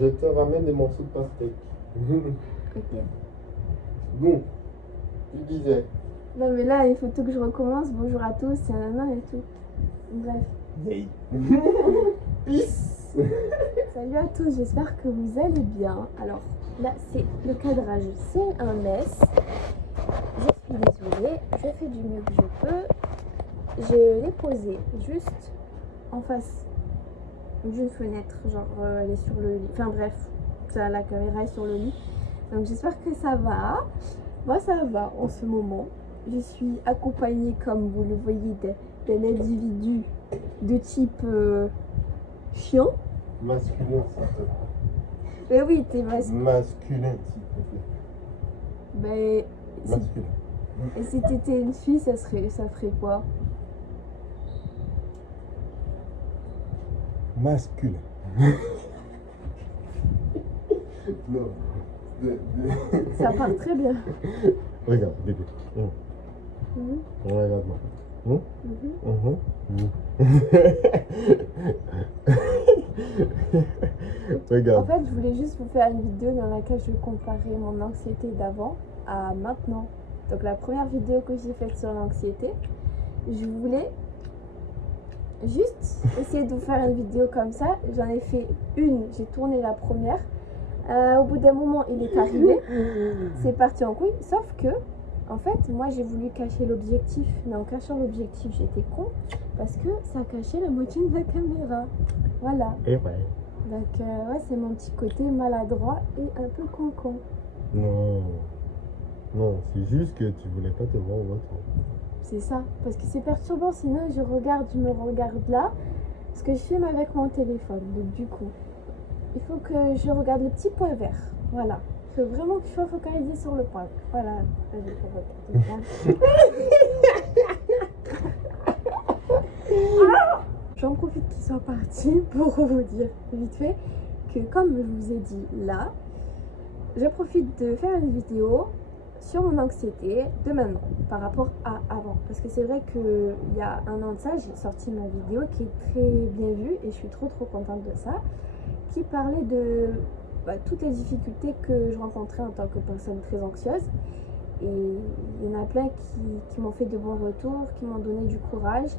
Je te ramène des morceaux de pastèque. Ok. Bon, tu disais. Non mais là, il faut tout que je recommence. Bonjour à tous, c'est un et tout. Bref. Yay. Peace. Salut à tous, j'espère que vous allez bien. Alors là, c'est le cadrage, c'est un mess. Je suis désolée, je fais du mieux que je peux. Je l'ai posé juste en face d'une fenêtre, genre elle est sur le lit. Enfin bref, ça, la caméra est sur le lit. Donc j'espère que ça va. Moi ça va en ce moment. Je suis accompagnée, comme vous le voyez, d'un individu de type chien. Masculin, s'il te plaît. Mais oui, t'es masculin. Masculin, s'il te plaît. Mais Masculin. et si t'étais une fille, ça ferait quoi? Masculin. Non. Ça part très bien. Regarde, bébé. Regarde-moi. Regarde. En fait, je voulais juste vous faire une vidéo dans laquelle je comparais mon anxiété d'avant à maintenant. Donc la première vidéo que j'ai faite sur l'anxiété, je voulais juste essayer de vous faire une vidéo comme ça. J'en ai fait une, j'ai tourné la première. Au bout d'un moment, il est arrivé. C'est parti en couille. Sauf que, en fait, moi j'ai voulu cacher l'objectif. Mais en cachant l'objectif, j'étais con. Parce que ça cachait la moitié de la caméra. Voilà. Et ouais. Donc, ouais, c'est mon petit côté maladroit et un peu con-con. Non. Non, c'est juste que tu voulais pas te voir au retour. C'est ça. Parce que c'est perturbant. Sinon, je me regarde là. Ce que je filme avec mon téléphone. Donc, du coup, il faut que je regarde le petit point vert. Voilà. Il faut vraiment que je sois focalisée sur le point. Voilà. J'en profite qu'il soit parti pour vous dire vite fait que, comme je vous ai dit là, je profite de faire une vidéo sur mon anxiété de maintenant par rapport à avant. Parce que c'est vrai qu'il y a un an de ça, j'ai sorti ma vidéo qui est très bien vue et je suis trop contente de ça, qui parlait de toutes les difficultés que je rencontrais en tant que personne très anxieuse. Et il y en a plein qui m'ont fait de bons retours, qui m'ont donné du courage.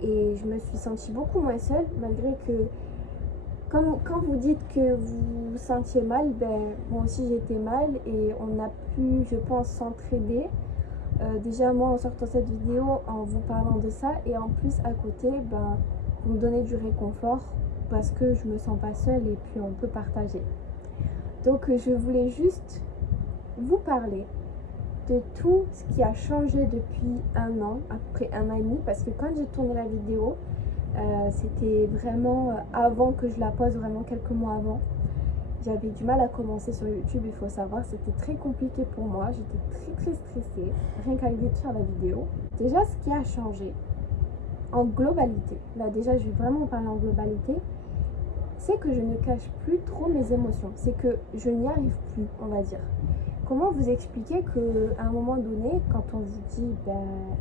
Et je me suis sentie beaucoup moins seule, malgré que quand vous dites que vous vous sentiez mal, ben moi aussi j'étais mal et on a pu, je pense, s'entraider. Déjà moi en sortant cette vidéo, en vous parlant de ça, et en plus à côté, vous me donnez du réconfort parce que je me sens pas seule et puis on peut partager. Donc je voulais juste vous parler de tout ce qui a changé depuis un an, à peu près un an et demi, parce que quand j'ai tourné la vidéo, c'était vraiment avant que je la pose, vraiment quelques mois avant. J'avais du mal à commencer sur YouTube, il faut savoir, c'était très compliqué pour moi, j'étais très stressée, rien qu'à l'idée de faire la vidéo. Déjà, ce qui a changé en globalité, là déjà je vais vraiment parler en globalité, c'est que je ne cache plus trop mes émotions, c'est que je n'y arrive plus, on va dire. Comment vous expliquer qu'à un moment donné, quand on vous dit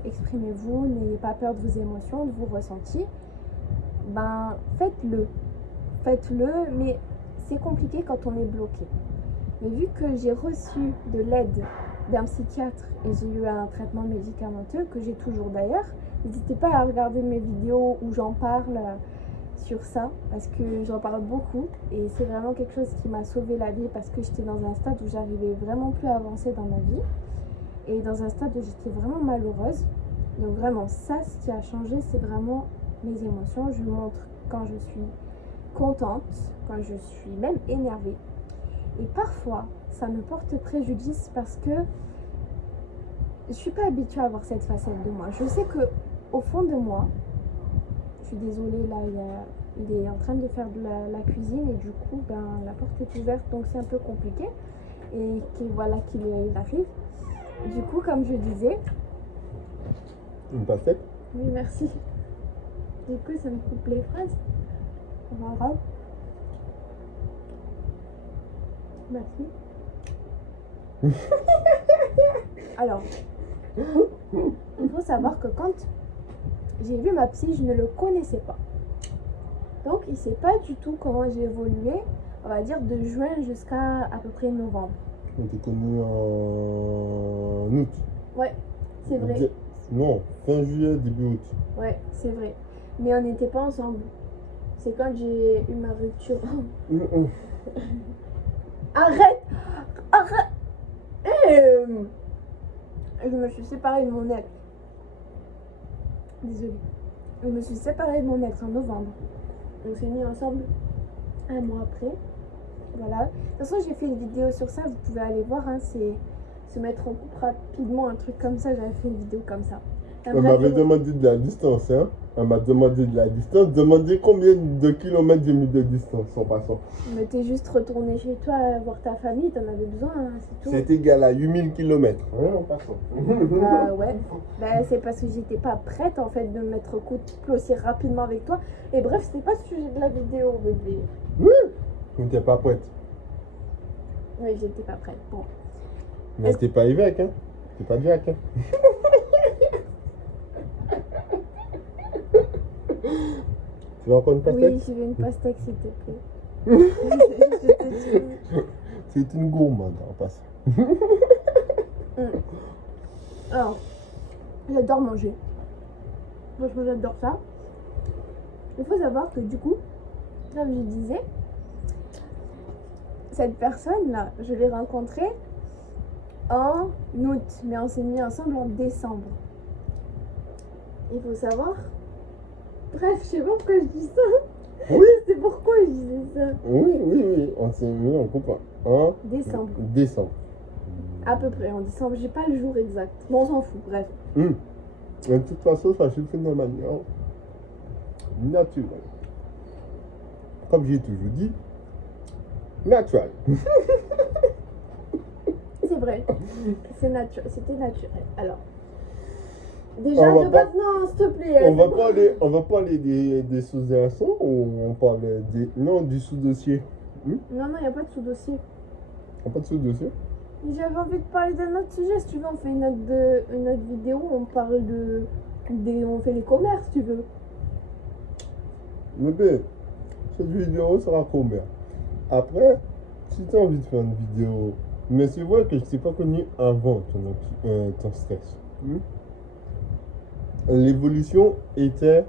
exprimez-vous, n'ayez pas peur de vos émotions, de vos ressentis, faites-le, mais c'est compliqué quand on est bloqué. Mais vu que j'ai reçu de l'aide d'un psychiatre et j'ai eu un traitement médicamenteux, que j'ai toujours d'ailleurs, n'hésitez pas à regarder mes vidéos où j'en parle sur ça, parce que j'en parle beaucoup et c'est vraiment quelque chose qui m'a sauvé la vie, parce que j'étais dans un stade où j'arrivais vraiment plus à avancer dans ma vie et dans un stade où j'étais vraiment malheureuse. Donc vraiment ça, ce qui a changé, c'est vraiment mes émotions. Je montre quand je suis contente, quand je suis même énervée, et parfois ça me porte préjudice parce que je suis pas habituée à voir cette facette de moi. Je sais que au fond de moi, je suis désolée, là il est en train de faire de la cuisine et du coup la porte est ouverte, donc c'est un peu compliqué, et qu'il arrive. Du coup, comme je disais, Une pastèque? oui merci, du coup ça me coupe les phrases. Voilà. Merci. Alors, il faut savoir que quand j'ai vu ma psy, je ne le connaissais pas. Donc, il ne sait pas du tout comment j'ai évolué. on va dire de juin jusqu'à à peu près novembre. On t'est connu en août. Ouais, c'est vrai. Non, fin juillet, début août. Ouais, c'est vrai. Mais on n'était pas ensemble. C'est quand j'ai eu ma rupture. Arrête! Arrête! Je me suis séparée de mon ex. Désolée. Je me suis séparée de mon ex en novembre. On s'est mis ensemble un mois après. Voilà. De toute façon, j'ai fait une vidéo sur ça. Vous pouvez aller voir. Hein, c'est se mettre en couple rapidement, un truc comme ça. J'avais fait une vidéo comme ça. Elle m'avait demandé de la distance, hein. Elle m'a demandé de la distance. Demandez combien de kilomètres j'ai mis de distance en passant. Mais t'es juste retourné chez toi voir ta famille, t'en avais besoin, hein, c'est tout. C'est égal à 8000 km. Hein, en passant. Ouais. Ben, c'est parce que j'étais pas prête en fait de me mettre couple aussi rapidement avec toi. Et bref, c'était pas le sujet de la vidéo, bébé. Oui. Mais t'es pas prête. Oui, j'étais pas prête. Bon. Mais t'es pas évêque, hein. T'es pas Jack, hein. Tu veux encore une pastèque? Oui, je veux une pastèque, s'il te plaît. Je te jure. C'est une gourmande en passant. Alors, j'adore manger. Franchement, j'adore ça. Il faut savoir que du coup, comme je disais, cette personne-là, je l'ai rencontrée en août, mais on s'est mis ensemble en décembre. Il faut savoir. Bref, je sais pas pourquoi je dis ça. Oui. C'est pourquoi je disais ça. Oui. On s'est mis en couple en Décembre. À peu près en décembre. J'ai pas le jour exact. Bon, on s'en fout, bref. De toute façon, ça se fait de manière naturelle. Comme j'ai toujours dit, naturel. C'est vrai. C'était naturel. Alors. Déjà, de base, non, s'il te plaît. On va parler des sous-jacents ou on parle non, du sous-dossier? Non, il n'y a pas de sous-dossier. Il n'y a pas de sous-dossier? J'avais envie de parler d'un autre sujet. Si tu veux, on fait une autre vidéo. On parle on fait les commerces, si tu veux. Bébé, cette vidéo sera combien? Après, si tu as envie de faire une vidéo, mais c'est vrai que je ne t'ai pas connu avant ton stress. L'évolution était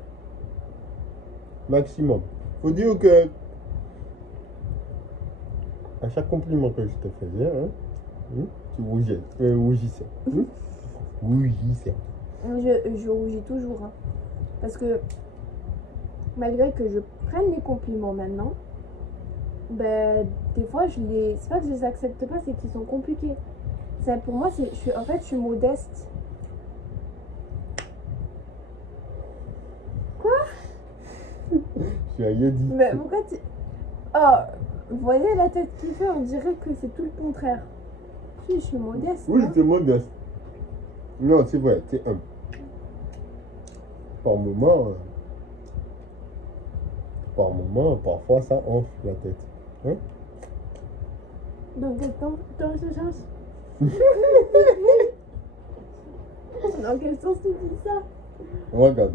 maximum. Faut dire que à chaque compliment que je te faisais, hein, tu rougissais. Rougissais. Je rougis toujours. Hein. Parce que malgré que je prenne les compliments maintenant, ben, des fois, c'est pas que je les accepte pas, c'est qu'ils sont compliqués. Pour moi, je suis modeste. Tu as rien dit. Mais pourquoi tu... Oh, vous voyez la tête qu'il fait, on dirait que c'est tout le contraire. Je suis modeste. Oui, hein. tu es modeste. Non, c'est vrai, tu es humble. Par moment, parfois ça enfle la tête. Hein? Dans quel ce sens? Dans quel sens tu dis ça? Regarde.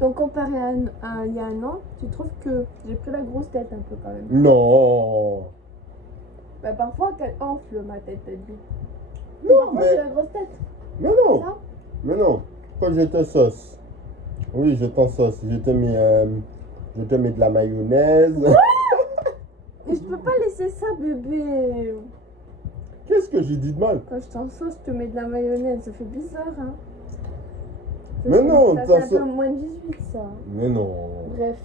Donc comparé à il y a un an, tu trouves que j'ai pris la grosse tête un peu quand même? Non. Bah parfois qu'elle enfle ma tête, t'as dit. Non, Parfois mais... j'ai la grosse tête. Mais non. Ça? Mais non. Quand je te sauce. Oui, je t'en sauce. Je te mets de la mayonnaise. Mais je peux pas laisser ça, bébé. Qu'est-ce que j'ai dit de mal? Quand je t'en sauce, je te mets de la mayonnaise. Ça fait bizarre, hein. Mais non, ça fait un peu moins de 18, ça. Mais non. Bref.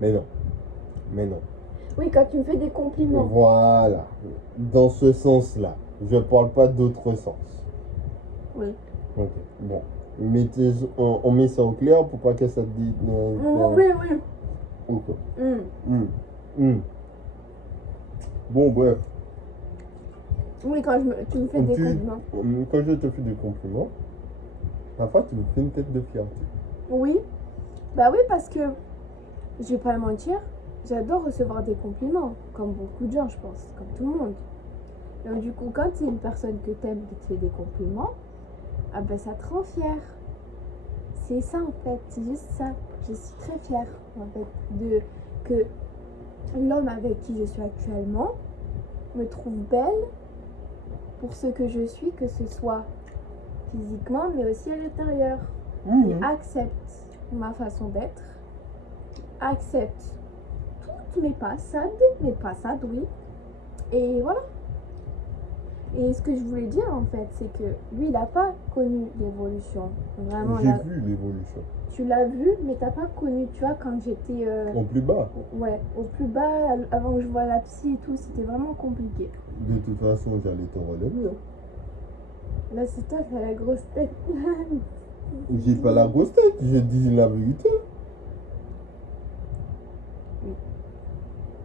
Mais non. Mais non. Oui, quand tu me fais des compliments. Voilà. Dans ce sens-là. Je parle pas d'autre sens. Oui. Ok. Bon. On met ça au clair pour pas que ça te dise. Oui. Ok. Bon, bref. Oui, quand tu me fais des compliments. Quand je te fais des compliments, parfois tu me fais une tête de fierté. Oui. Bah oui, parce que je vais pas le mentir, j'adore recevoir des compliments, comme beaucoup de gens, je pense, comme tout le monde. Donc du coup, quand c'est une personne que t'aimes qui te fait des compliments, ah ben ça te rend fière. C'est ça en fait, c'est juste ça. Je suis très fière en fait l'homme avec qui je suis actuellement me trouve belle pour ce que je suis, que ce soit physiquement, mais aussi à l'intérieur. Il accepte ma façon d'être, accepte toutes mes passades, oui. Et voilà. Et ce que je voulais dire en fait, c'est que lui, il n'a pas connu l'évolution. Vraiment, J'ai vu l'évolution. tu l'as vu, mais t'as pas connu, tu vois, quand j'étais... Au plus bas. Ouais, au plus bas, avant que je voie la psy et tout, c'était vraiment compliqué. De toute façon, j'allais te relever. Hein. Là, c'est toi qui as la grosse tête. J'ai pas la grosse tête, je dis la vérité.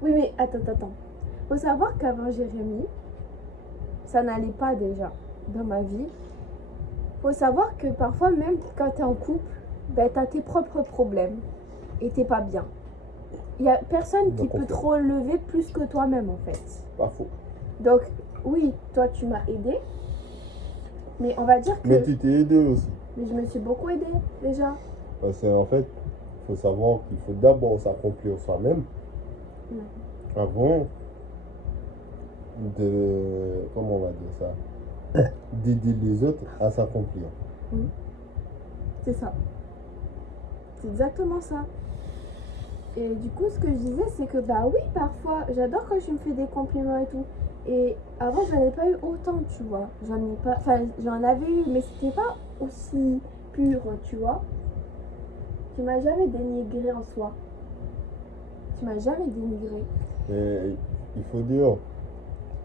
Oui, mais attends. Faut savoir qu'avant Jérémy, ça n'allait pas déjà dans ma vie. Faut savoir que parfois, même quand t'es en couple, ben, t'as tes propres problèmes et t'es pas bien. Il y a personne qui peut te relever plus que toi-même en fait. Pas faux. Donc, oui, toi tu m'as aidé, mais on va dire que... Mais tu t'es aidé aussi. Mais je me suis beaucoup aidée déjà. Parce qu'en fait, il faut savoir qu'il faut d'abord s'accomplir soi-même avant de, comment on va dire ça, d'aider les autres à s'accomplir. C'est ça. C'est exactement ça. Et du coup, ce que je disais, c'est que bah oui, parfois, j'adore quand tu me fais des compliments et tout. Et avant, j'en ai pas eu autant, tu vois. J'en avais eu, mais c'était pas aussi pur, tu vois. Tu m'as jamais dénigré en soi. Tu m'as jamais dénigré. Mais il faut dire,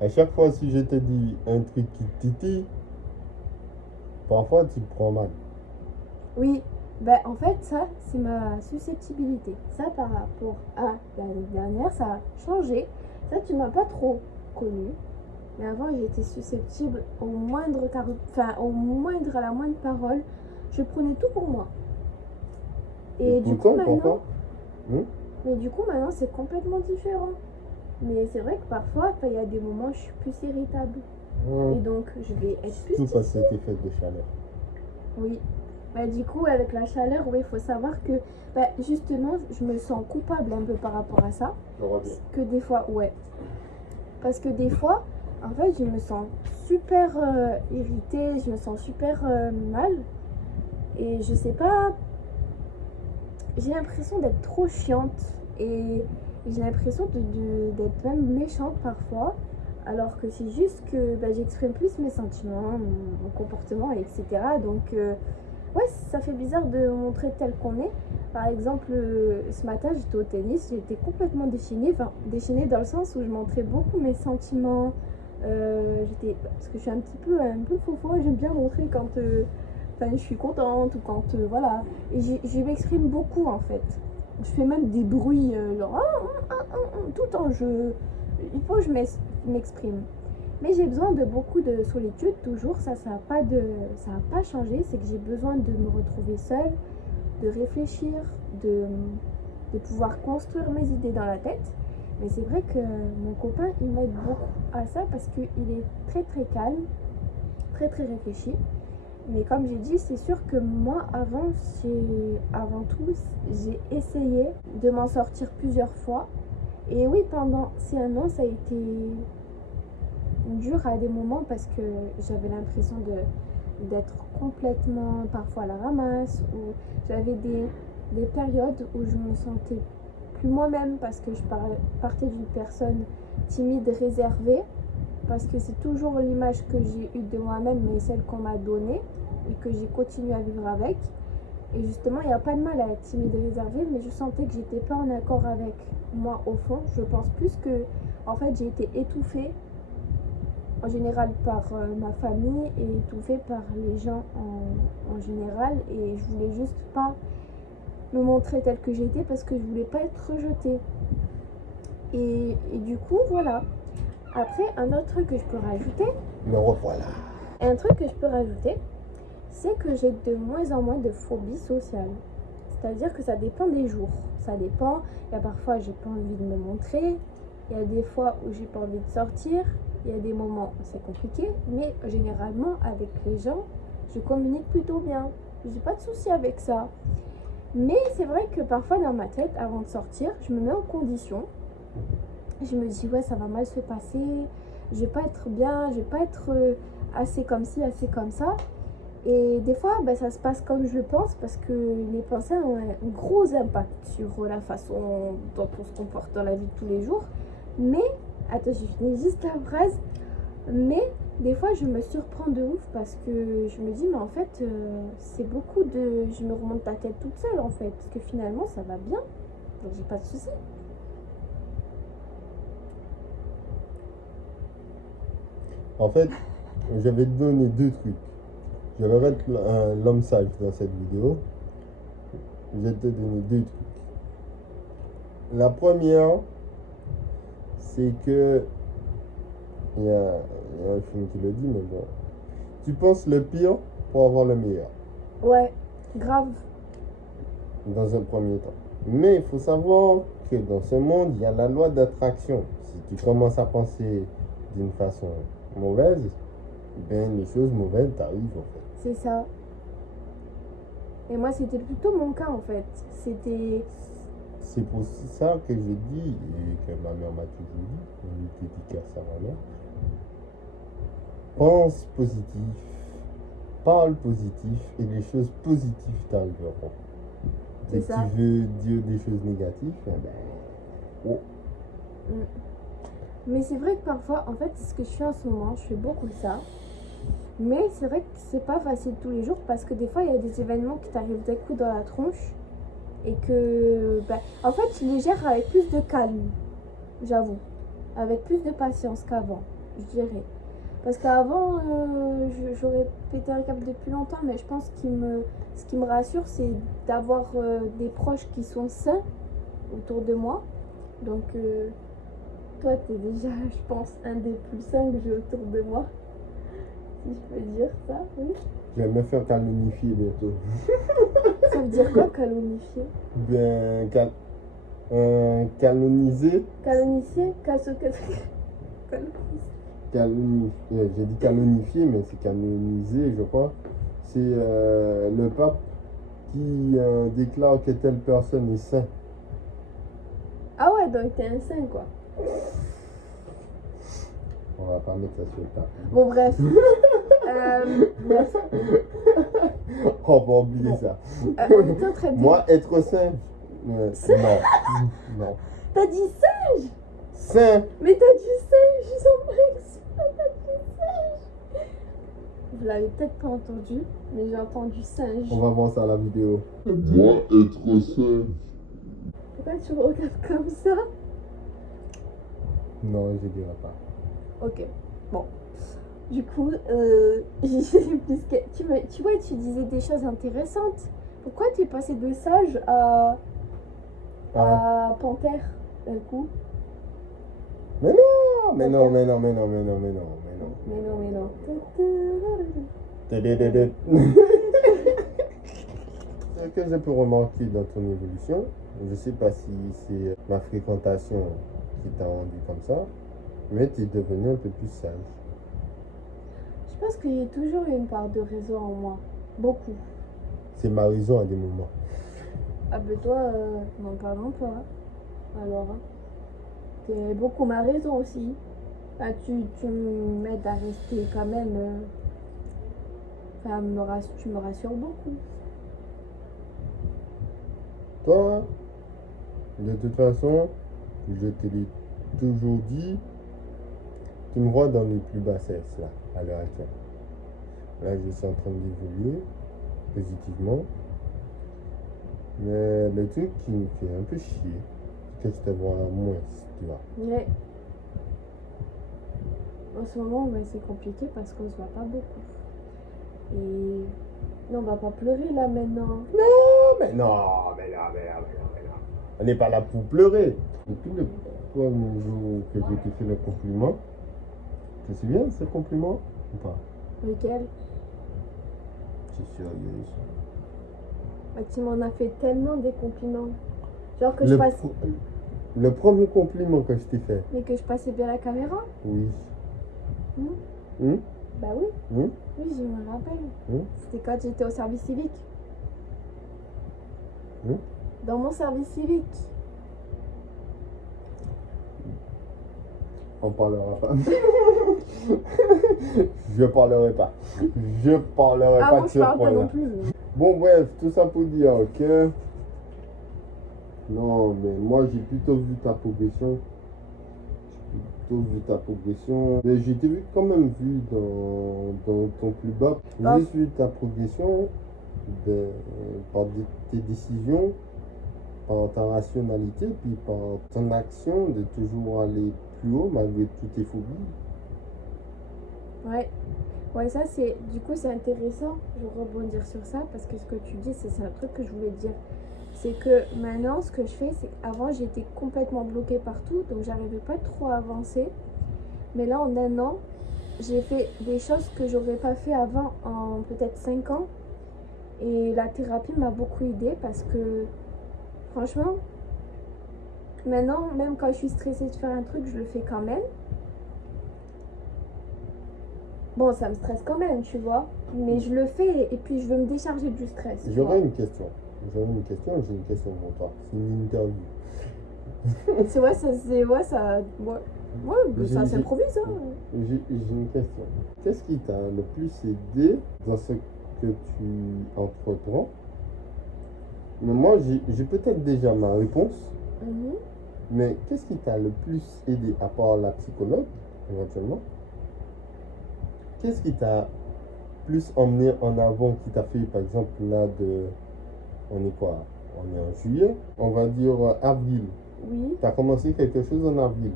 à chaque fois si je te dis un truc qui te titille, parfois tu te prends mal. Oui, ben en fait, ça, c'est ma susceptibilité. Ça, par rapport à l'année dernière, ça a changé. Ça, tu m'as pas trop connue. Mais avant, j'étais susceptible à la moindre parole. Je prenais tout pour moi. Et du coup, maintenant... Mais du coup, maintenant, c'est complètement différent. Mais c'est vrai que parfois, il y a des moments où je suis plus irritable. Et donc, je vais être plus... Tout ça, cet effet de chaleur. Oui. Bah, du coup, avec la chaleur, oui, il faut savoir que, bah, justement, je me sens coupable un peu par rapport à ça. Je reviens. Que des fois, ouais. Parce que des fois, en fait, je me sens super irritée, je me sens super mal. Et je sais pas, j'ai l'impression d'être trop chiante. Et j'ai l'impression d'être même méchante parfois. Alors que c'est juste que bah, j'exprime plus mes sentiments, mon comportement, etc. Donc... ouais, ça fait bizarre de montrer tel qu'on est. Par exemple, ce matin, j'étais au tennis, j'étais complètement déchaînée. Enfin, déchaînée dans le sens où je montrais beaucoup mes sentiments. Parce que je suis un peu faux, j'aime bien montrer quand je suis contente ou quand... voilà. Et je m'exprime beaucoup, en fait. Je fais même des bruits, genre... tout le temps, il faut que je m'exprime. Mais j'ai besoin de beaucoup de solitude, toujours, ça n'a pas changé, c'est que j'ai besoin de me retrouver seule, de réfléchir, de pouvoir construire mes idées dans la tête. Mais c'est vrai que mon copain, il m'aide beaucoup à ça parce qu'il est très très calme, très très réfléchi. Mais comme j'ai dit, c'est sûr que moi, avant tout, j'ai essayé de m'en sortir plusieurs fois. Et oui, pendant ces 1 an, ça a été... dur à des moments parce que j'avais l'impression d'être complètement parfois à la ramasse, ou j'avais des périodes où je me sentais plus moi-même parce que je partais d'une personne timide, réservée, parce que c'est toujours l'image que j'ai eue de moi-même, mais celle qu'on m'a donnée et que j'ai continué à vivre avec. Et justement, il n'y a pas de mal à être timide et réservée, mais je sentais que j'étais pas en accord avec moi au fond. Je pense plus que en fait j'ai été étouffée en général par ma famille et étouffée par les gens en général, et je voulais juste pas me montrer telle que j'étais parce que je voulais pas être rejetée. Et du coup, voilà. Après, un autre truc que je peux rajouter... Me revoilà. Un truc que je peux rajouter, c'est que j'ai de moins en moins de phobie sociale. C'est-à-dire que ça dépend des jours. Ça dépend. Il y a parfois, j'ai pas envie de me montrer. Il y a des fois où j'ai pas envie de sortir. Il y a des moments où c'est compliqué. Mais généralement, avec les gens, je communique plutôt bien. J'ai pas de souci avec ça. Mais c'est vrai que parfois, dans ma tête, avant de sortir, je me mets en condition. je me dis ouais, ça va mal se passer, je vais pas être bien, je vais pas être assez comme ci, assez comme ça. Et des fois, ben, ça se passe comme je le pense parce que les pensées ont un gros impact sur la façon dont on se comporte dans la vie de tous les jours. Mais, attends, je finis juste la phrase. Mais des fois, je me surprends de ouf parce que je me dis, mais en fait, c'est beaucoup de... Je me remonte la tête toute seule en fait. Parce que finalement, ça va bien. Donc, j'ai pas de soucis. En fait, je vais te donner deux trucs. Je vais mettre l'homme sage dans cette vidéo. Je vais te donner deux trucs. La première, c'est que il y a un film qui le dit, mais bon. Tu penses le pire pour avoir le meilleur, Ouais, grave. dans un premier temps. Mais il faut savoir que dans ce monde, il y a la loi d'attraction. Si tu commences à penser d'une façon mauvaise, ben les choses mauvaises t'arrivent en fait. C'est ça. Et moi, c'était plutôt mon cas en fait. C'était... C'est pour ça que je dis, et que ma mère m'a toujours dit, je dédicace à ma mère, pense positif, parle positif, et les choses positives t'arriveront. C'est Et ça. tu veux dire des choses négatives, eh ben, oh, Mm. Mais c'est vrai que parfois, en fait, c'est ce que je fais en ce moment, je fais beaucoup ça. Mais c'est vrai que c'est pas facile tous les jours parce que des fois, il y a des événements qui t'arrivent d'un coup dans la tronche et que, ben, en fait, je les gère avec plus de calme, j'avoue, avec plus de patience qu'avant, je dirais. Parce qu'avant, j'aurais pété un câble depuis longtemps, mais je pense ce qui me rassure, c'est d'avoir des proches qui sont sains autour de moi. Donc, toi, t'es déjà, je pense, un des plus sains que j'ai autour de moi, si je peux dire ça, oui. je vais me faire canonifier bientôt. Ça veut dire quoi, canonifier? Ben, canoniser, Canonifier? j'ai dit canonifier, mais c'est canoniser, je crois. C'est le pape qui déclare que telle personne est sainte. Ah ouais, donc t'es un saint, quoi. On va pas mettre ça sur le pape. Bon, bref. Bref. On va oublier Bon. ça. On était en train de dire... Moi, être saint, non. Non. T'as dit singe? Saint, Mais t'as dit singe, sans exprès, t'as dit singe. Vous l'avez peut-être pas entendu, mais j'ai entendu singe. on va voir ça à la vidéo. Moi, être saint. Pourquoi tu me regardes comme ça? Non, je dirais pas. Ok, bon. Du coup, puisque tu vois, tu disais des choses intéressantes. Pourquoi tu es passé de sage à panthère d'un coup? Mais non, mais non, mais non, mais non, mais non, mais non, mais non. Mais non, mais non. Ce que je peux remarquer dans ton évolution, je sais pas si c'est ma fréquentation qui t'a rendu comme ça, mais tu es devenu un peu plus sage. Je pense qu'il y a toujours eu une part de raison en moi. Beaucoup. C'est ma raison à des moments. Ah ben toi, n'en parlons pas. Alors, hein. T'es beaucoup ma raison aussi. Ah, tu m'aides à rester quand même... Enfin, tu me rassures beaucoup. Toi, de toute façon, je te l'ai toujours dit, tu me vois dans les plus bassesses là, à l'heure actuelle. Là, je suis en train d'évoluer positivement. Mais le truc qui me fait un peu chier, c'est que je te vois moins, tu vois. Mais en ce moment, ouais, c'est compliqué parce qu'on se voit pas beaucoup. Et non, on va pas pleurer là maintenant. Non, mais non, mais non, mais non, mais non, mais non. On n'est pas là pour pleurer. Depuis le premier jour que j'ai te fait le compliment, tu te souviens de ce compliment ou pas? Lequel? Je suis sérieuse. Bah, tu m'en as fait tellement des compliments. Genre que Le, je passe. le premier compliment que je t'ai fait, Mais que je passais bien la caméra? oui. Hmm. Hum? Bah oui, Hum? oui, je me rappelle. Hum? C'était quand j'étais au service civique. Hum? Dans mon service civique. On parlera pas. Je parlerai pas. Je parlerai Ah pas bon, de je ce parle pas point-là. non plus. Bon, bref, tout ça pour dire que. Non, mais moi, j'ai plutôt vu ta progression. Mais j'ai vu quand même vu dans ton plus bas. Ah. J'ai suivi ta progression par tes décisions, par ta rationalité, puis par ton action de toujours aller plus haut malgré toutes tes phobies. Ouais, ça c'est. Du coup, c'est intéressant. Je vais rebondir sur ça parce que ce que tu dis, c'est un truc que je voulais dire. C'est que maintenant, ce que je fais, c'est qu'avant, j'étais complètement bloquée partout, donc j'arrivais pas trop à avancer. Mais là, en un an, j'ai fait des choses que j'aurais pas fait avant en peut-être 5 ans. Et la thérapie m'a beaucoup aidée parce que, franchement, maintenant, même quand je suis stressée de faire un truc, je le fais quand même. Bon, ça me stresse quand même, tu vois. Mais je le fais et puis je veux me décharger du stress. J'aurais une question. J'ai une question pour toi. C'est une interview. C'est ouais, ça s'improvise. Hein. J'ai une question. Qu'est-ce qui t'a le plus aidé dans ce que tu entreprends? Mais moi, j'ai peut-être déjà ma réponse. Mhm. Mais qu'est-ce qui t'a le plus aidé, à part la psychologue, éventuellement? Qu'est-ce qui t'a plus emmené en avant, qui t'a fait, par exemple, là, on est quoi? On est en juillet, on va dire avril. Oui. T'as commencé quelque chose en avril.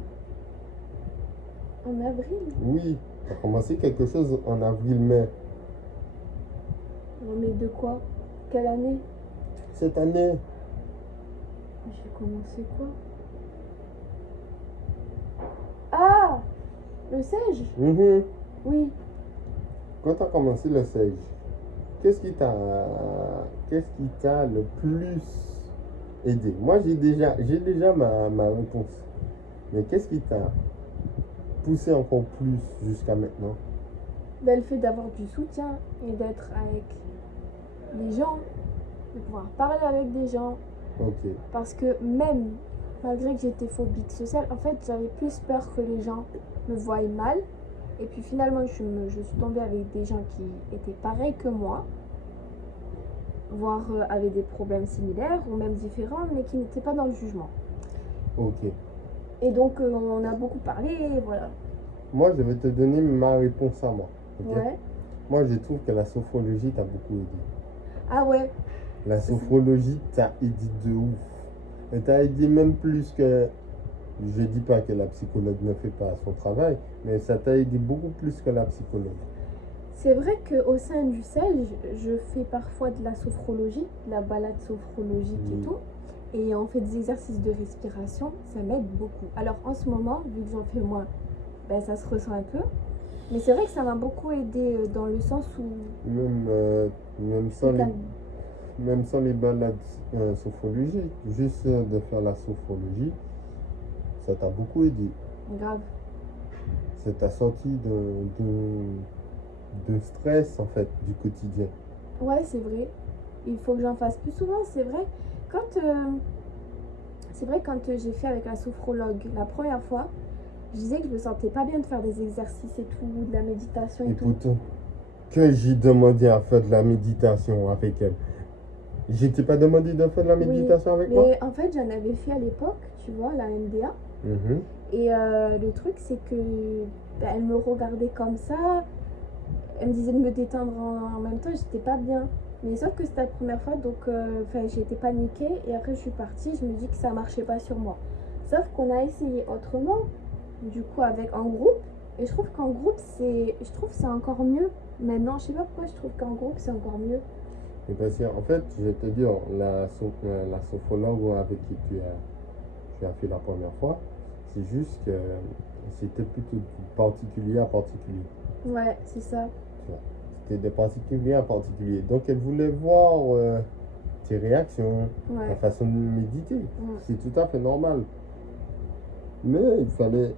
En avril? Oui, t'as commencé quelque chose en avril-mai. Non, mais de quoi? Quelle année? Cette année. J'ai commencé quoi? Ah! Le sèche? Oui. Quand t'as commencé le sèche, qu'est-ce qui t'a le plus aidé? Moi, j'ai déjà ma réponse. Mais qu'est-ce qui t'a poussé encore plus jusqu'à maintenant? Ben, le fait d'avoir du soutien et d'être avec des gens, de pouvoir parler avec des gens. Ok. Parce que même, malgré que j'étais phobique sociale, en fait, j'avais plus peur que les gens me voient mal. Et puis finalement, je suis tombée avec des gens qui étaient pareils que moi, voire avaient des problèmes similaires ou même différents, mais qui n'étaient pas dans le jugement. Ok. Et donc, on a beaucoup parlé, et voilà. Moi, je vais te donner ma réponse à moi. Okay? Ouais. Moi, je trouve que la sophrologie t'a beaucoup aidé. Ah ouais. La sophrologie t'a aidé de ouf. Elle t'a aidé même plus que... Je dis pas que la psychologue ne fait pas son travail, mais ça t'a aidé beaucoup plus que la psychologue. C'est vrai qu'au sein du CEL, je fais parfois de la sophrologie, de la balade sophrologique et tout. Et on fait des exercices de respiration, ça m'aide beaucoup. Alors en ce moment, vu que j'en fais moins, ben, ça se ressent un peu. Mais c'est vrai que ça m'a beaucoup aidé dans le sens où... Même sans les balades sophrologiques, juste de faire la sophrologie, ça t'a beaucoup aidé. Grave. Ça t'a sorti de stress en fait du quotidien. Ouais, c'est vrai. Il faut que j'en fasse plus souvent, c'est vrai. Quand j'ai fait avec la sophrologue la première fois, je disais que je me sentais pas bien de faire des exercices et tout, de la méditation et tout. Pourtant, que j'ai demandé à faire de la méditation avec elle. Je t'ai pas demandé de faire de la méditation avec moi? Mais en fait, j'en avais fait à l'époque, tu vois, la MDA. Et le truc, c'est que elle me regardait comme ça. Elle me disait de me détendre en même temps, j'étais pas bien. Mais sauf que c'était la première fois, donc j'ai été paniquée. Et après, je suis partie, je me dis que ça marchait pas sur moi. Sauf qu'on a essayé autrement, du coup, en groupe. Et je trouve qu'en groupe, c'est encore mieux. Maintenant, je sais pas pourquoi je trouve qu'en groupe, c'est encore mieux. Et parce que, en fait, je vais te dire, la sophrologue avec qui tu as fait la première fois, c'est juste que c'était plutôt particulier à particulier. Ouais, c'est ça. C'était de particulier à particulier. Donc, elle voulait voir tes réactions, ta façon de méditer. C'est tout à fait normal. Mais il fallait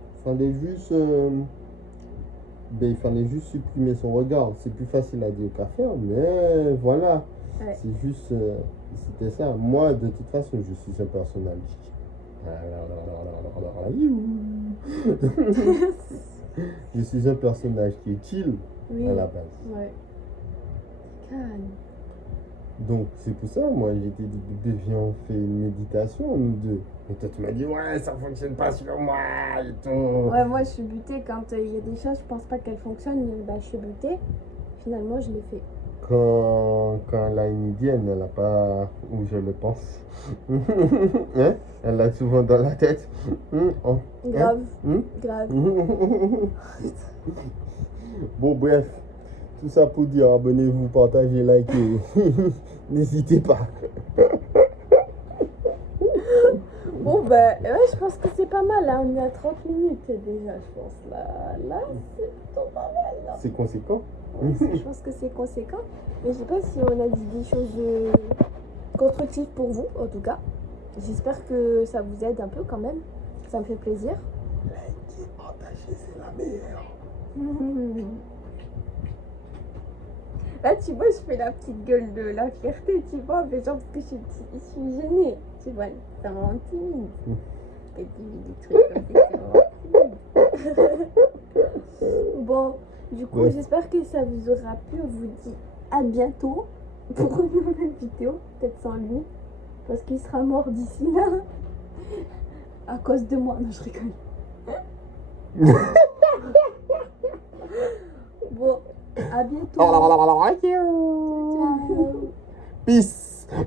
juste... il fallait juste supprimer son regard. C'est plus facile à dire qu'à faire, mais voilà. Ouais. C'est juste... c'était ça. Moi, de toute façon, je suis un personnage Je suis un personnage qui est chill Oui. à la base. Ouais. Calme. Donc c'est pour ça, moi j'étais dit, viens on fait une méditation nous deux. Et toi tu m'as dit ouais ça fonctionne pas sur moi et tout. Ouais, moi je suis butée quand il y a des choses, je pense pas qu'elles fonctionnent, bah, je suis butée. Finalement, je l'ai fait. Quand elle a une idée, elle ne l'a pas où je le pense. Hein? Elle l'a souvent dans la tête. Oh. Grave, Hein? grave. Bon bref, tout ça pour dire abonnez-vous, partagez, likez. N'hésitez pas. Bon, bah, ouais, je pense que c'est pas mal. Hein. On est à 30 minutes déjà, je pense. Là c'est plutôt pas mal. Là. C'est conséquent. Je pense que c'est conséquent. Mais je sais pas si on a dit des choses constructives pour vous, en tout cas. J'espère que ça vous aide un peu quand même. Ça me fait plaisir. Likez, partagez, c'est la meilleure. Là, tu vois, je fais la petite gueule de la fierté, tu vois, mais genre parce que je suis gênée. Tu vois, ça me rend timide. Et des trucs comme ça, ça me rend timide. Bon, du coup, Ouais. j'espère que ça vous aura plu. On vous dit à bientôt pour une nouvelle vidéo, peut-être sans lui, parce qu'il sera mort d'ici là. À cause de moi. Non, je rigole. Bon, à bientôt. Peace. Ciao.